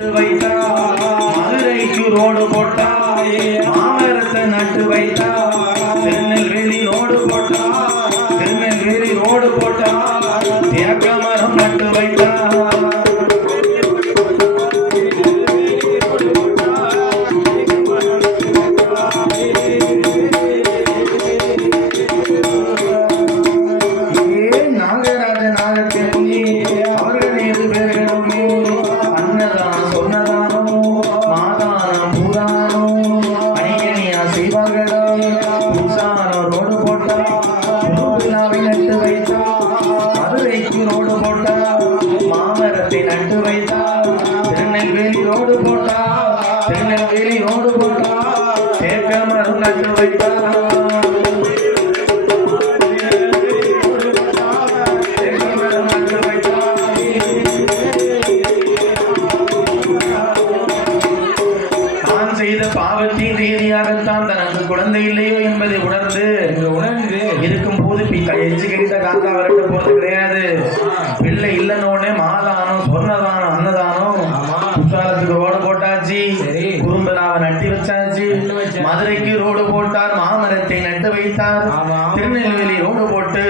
வைத்தா மதுரைக்கு ரோடு போட்டாயே மாமரத்தை நட்டு வைத்தா ரோடு போட்டா ரோடு போட்டா மரம் நட்டு வைத்தா செய்த பாவத்தின் ரீதியாகத்தான் தனக்கு குழந்தை இல்லையோ என்பதை உணர்ந்து உணர்ந்து இருக்கும் போது எச்சு கிட்ட காக்கா விரட்ட போறது கிடையாது. வச்சாச்சு. மதுரைக்கு ரோடு போட்டார் மாமரத்தை நட்டு வைத்தார். திருநெல்வேலி ரோடு போட்டு.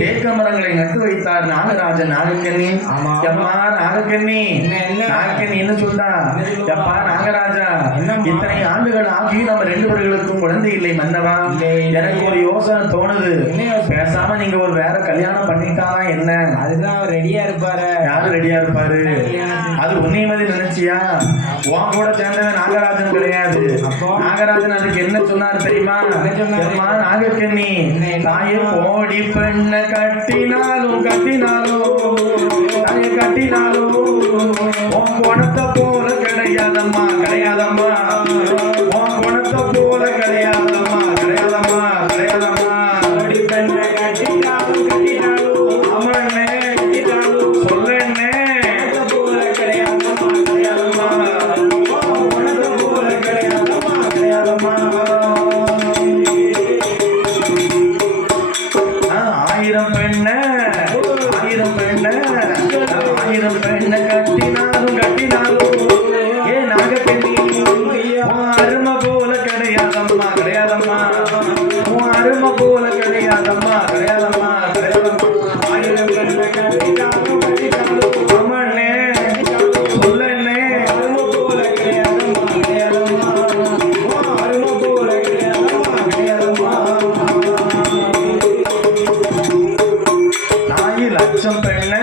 தேக்க மரங்களை நட்டு வைத்தார் நாகராஜன் நாகக்கண்ணி. எம்மா நாகக்கண்ணி? நாகக்கண்ணி என்ன சொல்றா? எப்பா நாகராஜா? இத்தனை ஆண்டுகள் ஆகி நம்ம ரெண்டு பேர்களுக்கும் குழந்தை இல்லை மன்னவா. எனக்கு ஒரு யோசனை தோணுது? பேசாம நீங்க ஒரு வேற கல்யாணம் பண்ணிட்டானா என்ன அதுதான் ரெடியா இருப்பாரு யாரு ரெடியா இருப்பாரு. அது உன்னை மாதிரி நினைச்சியா உன் கூட சேர்ந்தவன் நாகராஜன் கிடையாது அப்போ? நாகராஜன் அதுக்கு என்ன சொன்னார் தெரியுமா என்ன நாகக்கண்ணி என்ன, தாயை பெண்ண கட்டினாலும் கட்டினாலும் ஆயிரம் பெண்ண ஆயிரம் பெண்ண ஆயிரம் பெண்ண கட்டினாலும் கட்டினாலும். ஏ நாக பெண்ணி அருமை போல கிடையாதம்மா கிடையாதம்மா. உன் அருமை போல கிடையாதம்மா கிடையாதம்மா கிடையாதம்மா. லட்சம் பெண்ண